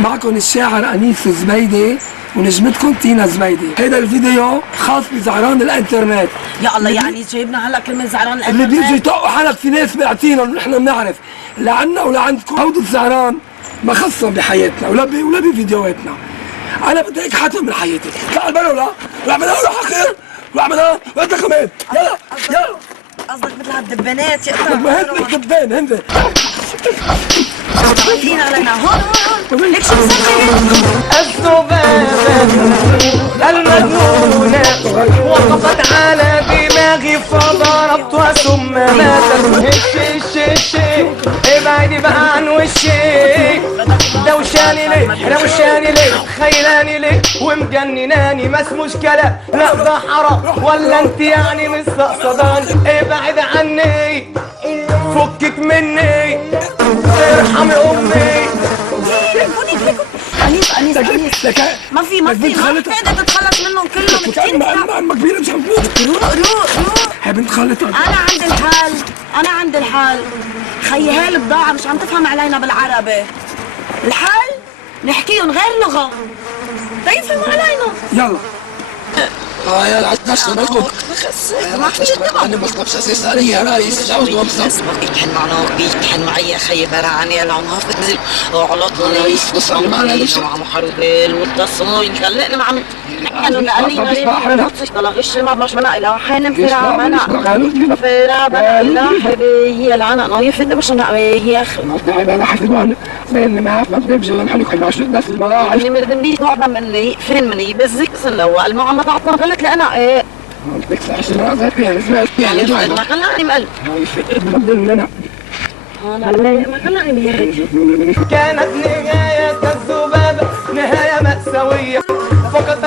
معكم الشاعر أنيس زبيدي ونجمتكم تينا زبيدي. هيدا الفيديو خاص بزعران الانترنت. يا الله، يعني جايبنا هلا كلمة زعران الانترنت اللي بيجوا يطقوا حالك في ناس باعتينهم ونحن بنعرف لعنا ولا عندكم. هودي الزعران ما خصهم بحياتنا ولا بفيديوهاتنا. انا بدي هيك حاتم من حياتي. اطلع البلا ولا اعملها ولا حقير واعملها وانت كمان. يلا يلا. قصدك مثل هالدبانات يا دبانات دبان هندي. عاملين علينا هون هون ليك شو مسوي؟ الذبابة المجنونة وقفت على دماغي فضربتها ثم ماتت. هش ابعدي بقى عن وشي. دوشاني ليه خيلاني ليه ومجنناني. ما اسموش كلام، لا ده حرام. ولا انت يعني مستقصداني؟ ابعد عني فكك مني ارحمي امي. انيس ما في ما بتقدر تتخلص منهم كلهم كتير. عمك كبيرة مش حنفوت. روق هي بنت خالتك. انا عندي الحل. خيي هاي البضاعة مش عم تفهم علينا بالعربي. الحل نحكيهم غير لغة تيفهموا علينا. يلا يا العشاش ملكم أنا مصطفى أساس علي يا رئيس جاوز ومصطفى يتحن معنا يتحن معي يا خيي برعني العناف بتنزل وعلطنا رئيس بص على معنا ليش مع محاربين والتصوين خلقنا مع قالوا لنا قالينا طلعش ما مش بنا إلى حين فرع منا فرع بنا إلى هي العنا نايف إنه مش هي أنا حسبان بين ما ما بنمشي نحن كنا عشان ناس المراعي. اللي مردني نوعنا مني فين مني بالزك سلوا المعمى تعطى قالت لي أنا إيه بس عشان ما زال فيها اسمها يعني ما خلاني مقل بدل ما خلاني بهيك. كانت نهاية الذبابة نهاية مأساوية فقط